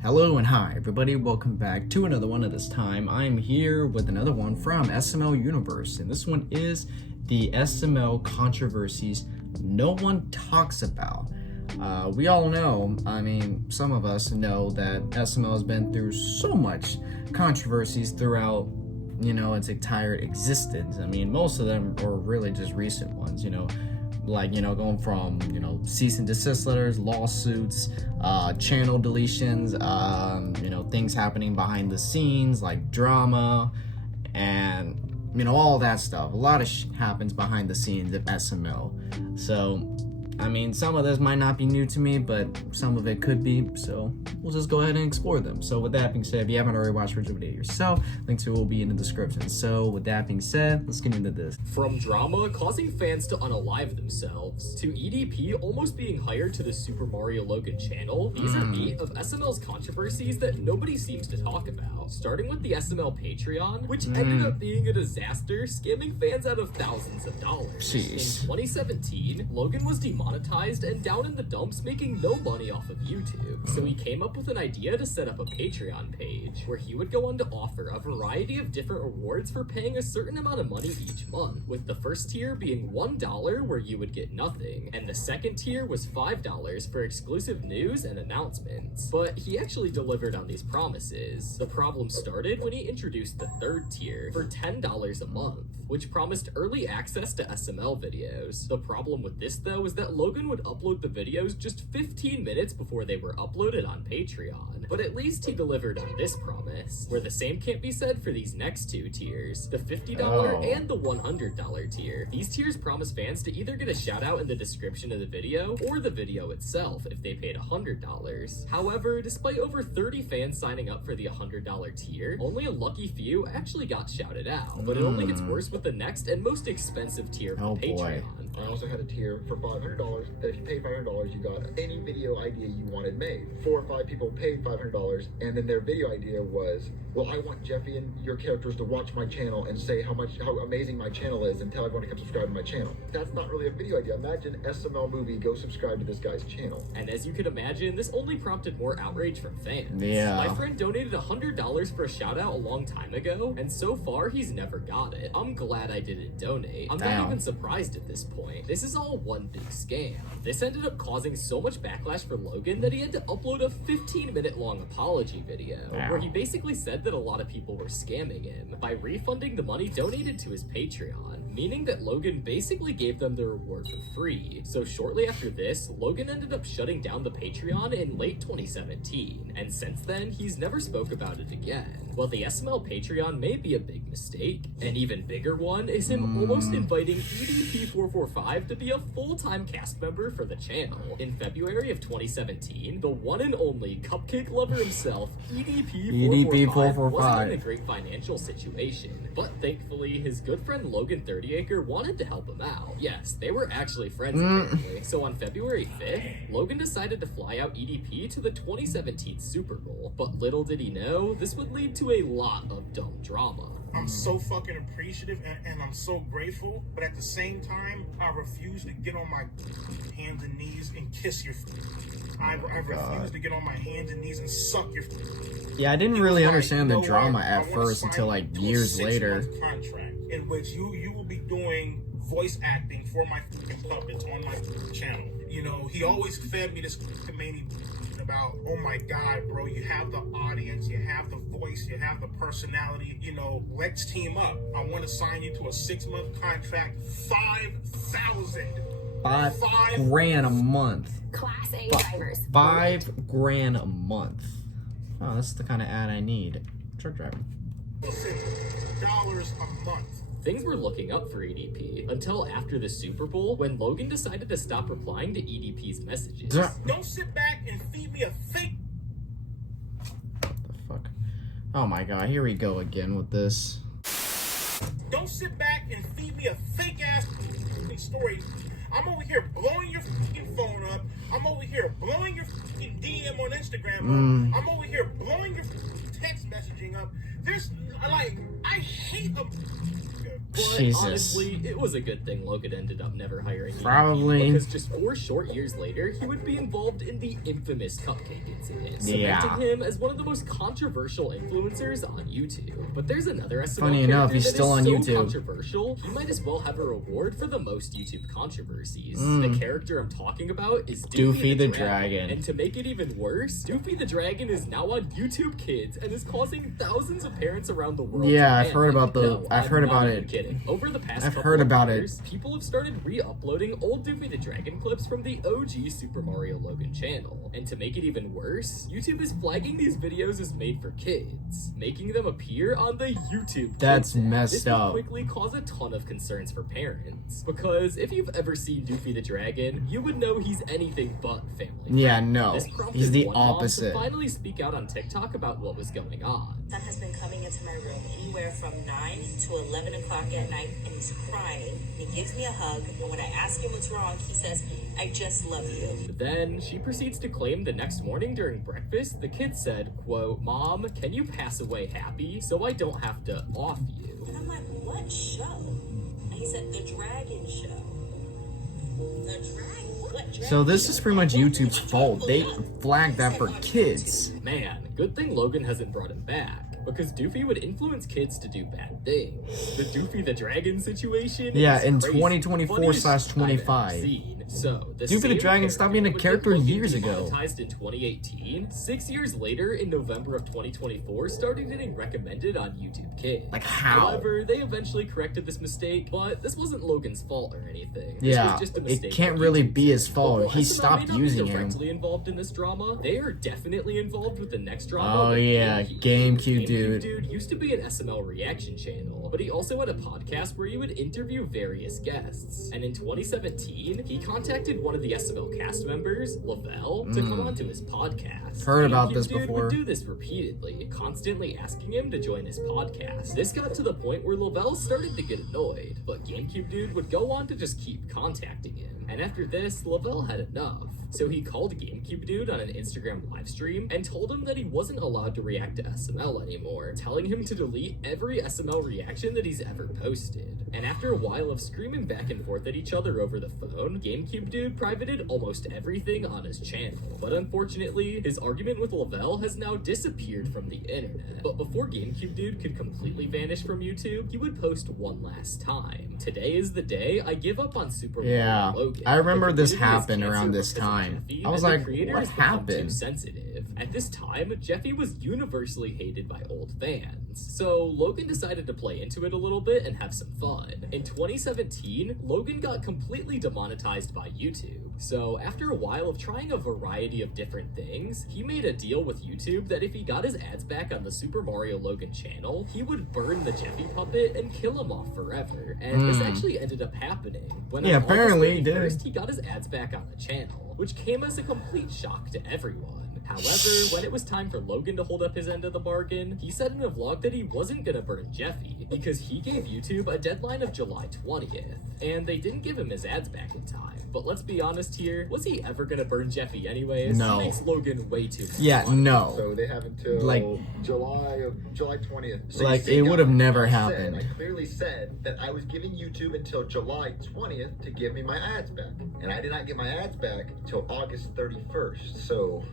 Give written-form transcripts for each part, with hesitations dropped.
Hello and hi everybody, welcome back to another one. At this time I'm here with another one from SML Universe, and this one is the SML Controversies no one talks about. We all know, some of us know that SML has been through so much controversies throughout, its entire existence. Most of them are really just recent ones, going from, cease and desist letters, lawsuits, channel deletions, things happening behind the scenes, like drama, and, all that stuff. A lot of happens behind the scenes of SML. So, some of this might not be new to me, but some of it could be, so we'll just go ahead and explore them. So with that being said, if you haven't already watched the video yourself, links to it will be in the description. So with that being said, let's get into this. From drama causing fans to unalive themselves, to EDP almost being hired to the Super Mario Logan channel, these are 8 of SML's controversies that nobody seems to talk about. Starting with the SML Patreon, which ended up being a disaster, scamming fans out of thousands of dollars. Jeez. In 2017, Logan was demonetized and down in the dumps, making no money off of YouTube. So he came up with an idea to set up a Patreon page, where he would go on to offer a variety of different rewards for paying a certain amount of money each month, with the first tier being $1 where you would get nothing, and the second tier was $5 for exclusive news and announcements. But he actually delivered on these promises. The problem started when he introduced the third tier for $10 a month, which promised early access to SML videos. The problem with this though is that Logan would upload the videos just 15 minutes before they were uploaded on Patreon. But at least he delivered on this promise, where the same can't be said for these next two tiers, the $50 and the $100 tier. These tiers promise fans to either get a shout out in the description of the video or the video itself if they paid $100. However, despite over 30 fans signing up for the $100 tier, only a lucky few actually got shouted out. But it only gets worse with the next and most expensive tier for Patreon. I also had a tier for $500 that if you pay $500, you got any video idea you wanted made. 4 or 5 people paid $500, and then their video idea was, well, I want Jeffy and your characters to watch my channel and say how amazing my channel is and tell everyone to come subscribe to my channel. That's not really a video idea. Imagine SML movie, go subscribe to this guy's channel. And as you can imagine, this only prompted more outrage from fans. Yeah. My friend donated $100 for a shout out a long time ago, and so far he's never got it. I'm glad I didn't donate. I'm not even surprised at this point. This is all one big scam. This ended up causing so much backlash for Logan that he had to upload a 15-minute long apology video, where he basically said that a lot of people were scamming him by refunding the money donated to his Patreon, meaning that Logan basically gave them the reward for free. So shortly after this, Logan ended up shutting down the Patreon in late 2017, and since then, he's never spoke about it again. While the SML Patreon may be a big mistake, an even bigger one is him almost inviting EDP445 to be a full-time cast member for the channel. In February of 2017, the one and only cupcake lover himself, EDP445, wasn't in a great financial situation, but thankfully his good friend Logan 30acre wanted to help him out. Yes, they were actually friends apparently. So on February 5th, Logan decided to fly out EDP to the 2017 Super Bowl, but little did he know, this would lead to a lot of dumb drama. I'm so fucking appreciative and I'm so grateful, but at the same time, I refuse to get on my hands and knees and kiss your I refuse to get on my hands and knees and suck your Yeah, I didn't really understand the drama at first until like years later. Contract in which you will be doing voice acting for my puppets on my channel. He always fed me this mania about, oh my God, bro, you have the audience, you have the voice, you have the personality, let's team up. I want to sign you to a 6-month contract, $5 grand a month. Class A drivers. $5 grand a month. Oh, that's the kind of ad I need. Truck driving. dollars a month. Things were looking up for EDP until after the Super Bowl, when Logan decided to stop replying to EDP's messages. Don't sit back and feed me a fake. What the fuck? Oh my god, here we go again with this. Don't sit back and feed me a fake ass story. I'm over here blowing your phone up. I'm over here blowing your DM on Instagram up. I'm over here blowing your text messaging up. There's like, I hate a. But Jesus. honestly, it was a good thing Logan ended up never hiring him. Probably. Because just 4 short years later, he would be involved in the infamous cupcake incident, cementing him as one of the most controversial influencers on YouTube. But there's another SML Funny enough, he's still on YouTube. Controversial, he might as well have a reward for the most YouTube controversies. The character I'm talking about is Doofy the Dragon. And to make it even worse, Doofy the Dragon is now on YouTube Kids and is causing thousands of parents around the world. Yeah, to I've heard about the. No, I've I'm heard not about even it. kidding. Over the past I've couple heard of about years, people have started re-uploading old Doofy the Dragon clips from the OG Super Mario Logan channel. And to make it even worse, YouTube is flagging these videos as made for kids, making them appear on the YouTube That's Kids. messed This up. will quickly cause a ton of concerns for parents, because if you've ever seen Doofy the Dragon, you would know he's anything but family. Yeah, no. This prompted He's the one mom opposite. to finally speak out on TikTok about what was going on. Son has been coming into my room anywhere from 9 to 11 o'clock at night, and he's crying, and he gives me a hug, and when I ask him what's wrong, he says, I just love you. Then she proceeds to claim the next morning during breakfast, the kid said, quote, Mom, can you pass away happy so I don't have to off you? And I'm like, what show? And he said, the Dragon Show. The Dragon? What Dragon So this is Show? pretty much What YouTube's did you fault. pull They up? flagged that for kids. Man, good thing Logan hasn't brought him back, because Doofy would influence kids to do bad things. The Doofy the Dragon situation Yeah, is in crazy. 2024/25. Funniest I've ever seen. So, the Doofy the same Dragon stopped being a would character get Logan years ago. demonetized in 2018. 6 years later, in November of 2024, started getting recommended on YouTube Kids. Like, how? However, they eventually corrected this mistake, but this wasn't Logan's fault or anything. This Yeah, was just a it mistake can't that really YouTube be did. his fault. But while He SML stopped may not be using him. directly involved in this drama, they are definitely involved with the next drama. Oh with yeah, GameCube Dude. Dude used to be an SML reaction channel, but he also had a podcast where he would interview various guests. And in 2017, he contacted one of the SML cast members, Lavelle, to come onto his podcast. Heard about GameCube this Dude before. would do this repeatedly, constantly asking him to join his podcast. This got to the point where Lavelle started to get annoyed, but GameCube Dude would go on to just keep contacting him. And after this, Lavelle had enough. So he called GameCube Dude on an Instagram livestream and told him that he wasn't allowed to react to SML anymore, telling him to delete every SML reaction that he's ever posted. And after a while of screaming back and forth at each other over the phone, GameCube Dude privated almost everything on his channel. But unfortunately, his argument with Lavelle has now disappeared from the internet. But before GameCube Dude could completely vanish from YouTube, he would post one last time. Today is the day I give up on Super Yeah, Mario Logan. I remember The this community has happened around cancer this because of time. Jeffy, I was and the like, creator what has become happened? Too sensitive. At this time, Jeffy was universally hated by old fans. So Logan decided to play into it a little bit and have some fun. In 2017, Logan got completely demonetized by YouTube. So after a while of trying a variety of different things, he made a deal with YouTube that if he got his ads back on the Super Mario Logan channel, he would burn the Jeffy puppet and kill him off forever. And this actually ended up happening. When Yeah, on August apparently he did. 31st, he got his ads back on the channel, which came as a complete shock to everyone. However, when it was time for Logan to hold up his end of the bargain, he said in a vlog that he wasn't gonna burn Jeffy because he gave YouTube a deadline of July 20th, and they didn't give him his ads back in time. But let's be honest here, was he ever gonna burn Jeffy anyways? No. He makes Logan way too much Yeah, money. no. So they have until Like- July 20th. So Like, you see, it guys, would have never I said- happened. I clearly said that I was giving YouTube until July 20th to give me my ads back. And I did not get my ads back until August 31st. So,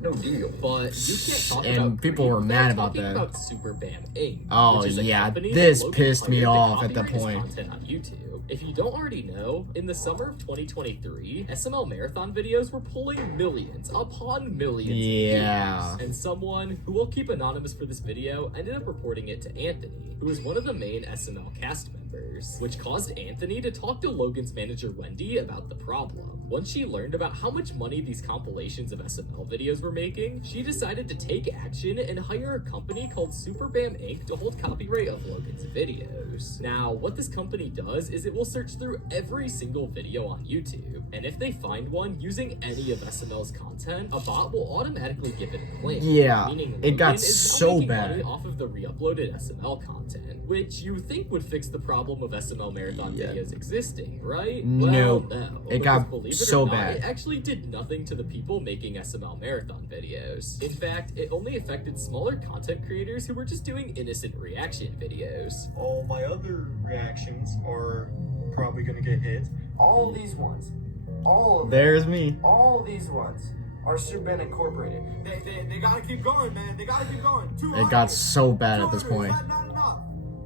no deal. But you can't talk And about people greed were without mad about talking that. about Super Bam Inc. Oh, which is a yeah, company this that Logan pissed me hired to off at the copyright his point. content on YouTube. If you don't already know, in the summer of 2023, SML marathon videos were pulling millions upon millions of Yeah. views. And someone who will keep anonymous for this video ended up reporting it to Anthony, who is one of the main SML cast members, which caused Anthony to talk to Logan's manager Wendy about the problem. Once she learned about how much money these compilations of SML videos were making, she decided to take action and hire a company called Super Bam Inc. to hold copyright of Logan's videos. Now, what this company does is it will search through every single video on YouTube, and if they find one using any of SML's content, a bot will automatically give it a claim. Yeah, meaning it got Logan is now so making bad. money off of the re-uploaded SML content. which you think would fix the problem of SML marathon Yeah. videos existing, right? No. Well, no. It Because got believe it so or not, bad. It actually did nothing to the people making SML marathon videos. In fact, it only affected smaller content creators who were just doing innocent reaction videos. All my other reactions are probably gonna get hit. All these ones, all of them, There's me. all these ones are Superman Incorporated. They gotta keep going, man. They gotta keep going. It got so bad at this 200, point. is that not enough?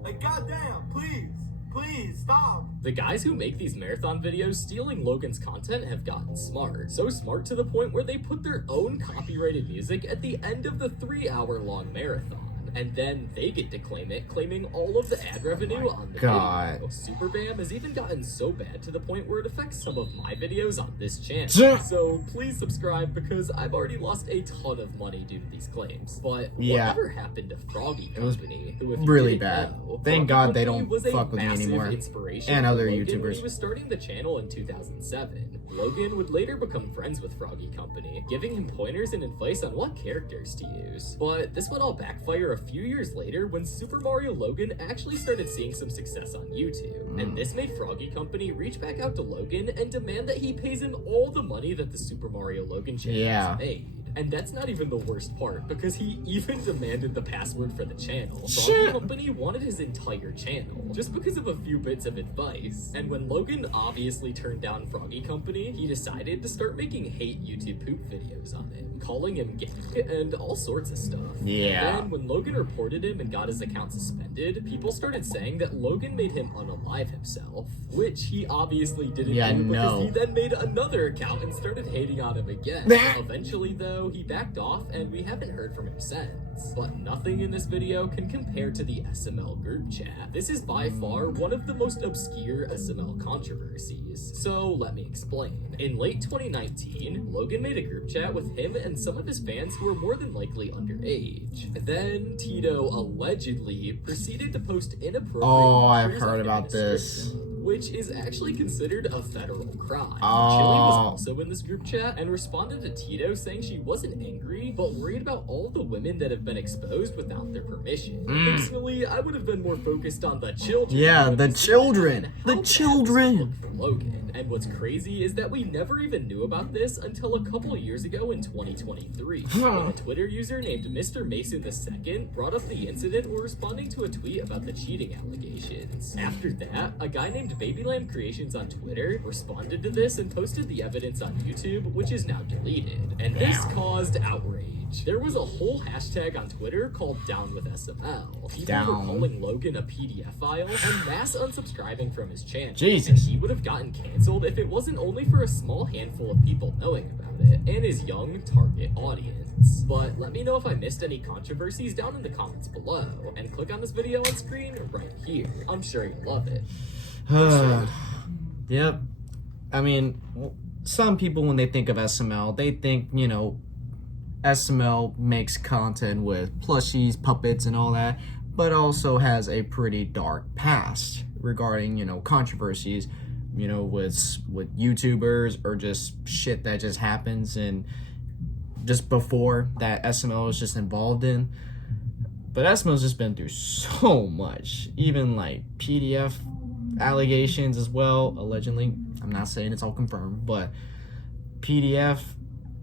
Like, goddamn, please, stop. The guys who make these marathon videos stealing Logan's content have gotten smart. So smart to the point where they put their own copyrighted music at the end of the 3-hour-long marathon. And then they get to claim it, claiming all of the ad revenue on the God. video. Super Bam has even gotten so bad to the point where it affects some of my videos on this channel. Sure. So please subscribe because I've already lost a ton of money due to these claims. But Yeah. whatever happened to Froggy It was Company, who if you really didn't bad. know, Thank Froggy God they Company don't was a fuck with me massive anymore. inspiration And for other Logan when YouTubers. he was starting the channel in 2007. Logan would later become friends with Froggy Company, giving him pointers and advice on what characters to use. But this would all backfire a few years later when Super Mario Logan actually started seeing some success on YouTube. And this made Froggy Company reach back out to Logan and demand that he pays him all the money that the Super Mario Logan channel Yeah. has made. And that's not even the worst part, because he even demanded the password for the channel. Froggy Company wanted his entire channel, just because of a few bits of advice. And when Logan obviously turned down Froggy Company, he decided to start making hate YouTube poop videos on him, calling him gay and all sorts of stuff. Yeah. Then when Logan reported him and got his account suspended, people started saying that Logan made him unalive himself, which he obviously didn't Yeah, do because no. he then made another account and started hating on him again. Eventually, though, he backed off and we haven't heard from him since. But nothing in this video can compare to the SML group chat. This is by far one of the most obscure SML controversies. So let me explain. In late 2019, Logan made a group chat with him and some of his fans who were more than likely underage. Then Tito allegedly proceeded to post inappropriate Oh, I've pictures heard of about him in the this. description, which is actually considered a federal crime. Oh. Chili was also in this group chat and responded to Tito saying she wasn't angry, but worried about all the women that have been exposed without their permission. Personally, I would have been more focused on the children. Yeah, who the witnessed it children. and The how bad this children. looked for Logan. And what's crazy is that we never even knew about this until a couple years ago in 2023. When a Twitter user named Mr. Mason II brought up the incident while responding to a tweet about the cheating allegations. After that, a guy named Babylam Creations on Twitter responded to this and posted the evidence on YouTube, which is now deleted. And this caused outrage. There was a whole hashtag on Twitter called Down with SML. People Down. were calling Logan a PDF file and mass unsubscribing from his channel. Jesus. And he would have gotten canceled if it wasn't only for a small handful of people knowing about it and his young target audience. But let me know if I missed any controversies down in the comments below, and click on this video on screen right here. I'm sure you'll love it. Yep. I mean, some people, when they think of SML, they think, you know, SML makes content with plushies, puppets, and all that, but also has a pretty dark past regarding, you know, controversies, you know, with YouTubers or just shit that just happens and just before that SML was just involved in. But SML's just been through so much, even like PDF allegations as well, allegedly. I'm not saying it's all confirmed, but PDF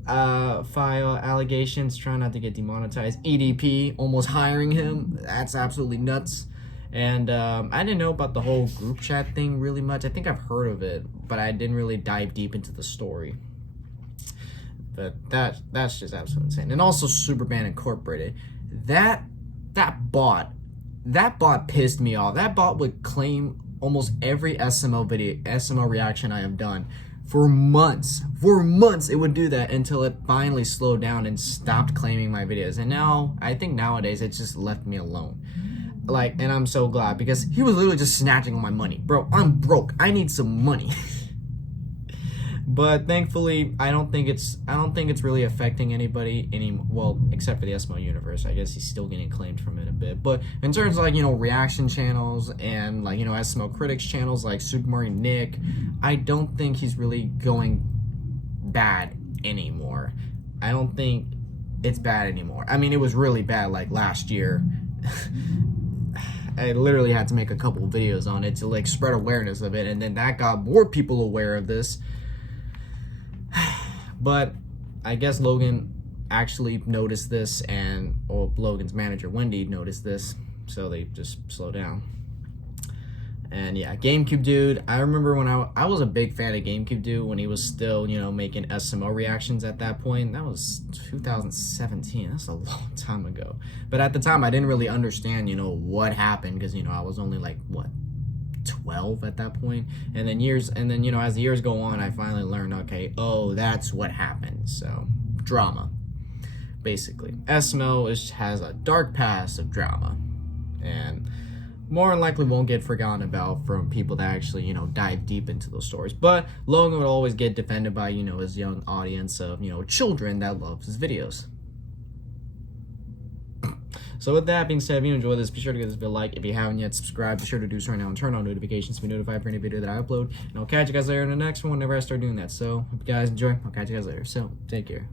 file allegations, trying not to get demonetized. EDP almost hiring him. That's absolutely nuts. And I didn't know about the whole group chat thing really much. I think I've heard of it, but I didn't really dive deep into the story. But that's just absolutely insane. And also Superman Incorporated. That bot pissed me off. That bot would claim almost every SML reaction I have done. For months, it would do that until it finally slowed down and stopped claiming my videos. And now, I think nowadays, it just left me alone. Like, and I'm so glad, because he was literally just snatching my money. Bro, I'm broke. I need some money. But thankfully, I don't think it's really affecting anybody well, except for the SML universe. I guess he's still getting claimed from it a bit. But in terms of, like, you know, reaction channels and, like, you know, SML critics channels like Super Mario Nick, I don't think he's really going bad anymore. I don't think it's bad anymore. I mean, it was really bad like last year. I literally had to make a couple of videos on it to like spread awareness of it, and then that got more people aware of this. But I guess Logan actually noticed this, and Logan's manager Wendy noticed this, so they just slowed down. And yeah, GameCube Dude, I remember when I was a big fan of GameCube Dude when he was still, you know, making SML reactions at that point. That was 2017. That's a long time ago. But at the time, I didn't really understand, you know, what happened, because, you know, I was only like, what, 12 at that point. And then you know, as the years go on, I finally learned, okay, oh, that's what happened. So drama, basically. SML has a dark past of drama, and more than likely won't get forgotten about from people that actually, you know, dive deep into those stories. But Logan would always get defended by, you know, his young audience of, you know, children that love his videos. So with that being said, if you enjoyed this, be sure to give this video a like. If you haven't yet, subscribe. Be sure to do so right now and turn on notifications to be notified for any video that I upload. And I'll catch you guys later in the next one whenever I start doing that. So, hope you guys enjoy. I'll catch you guys later. So, take care.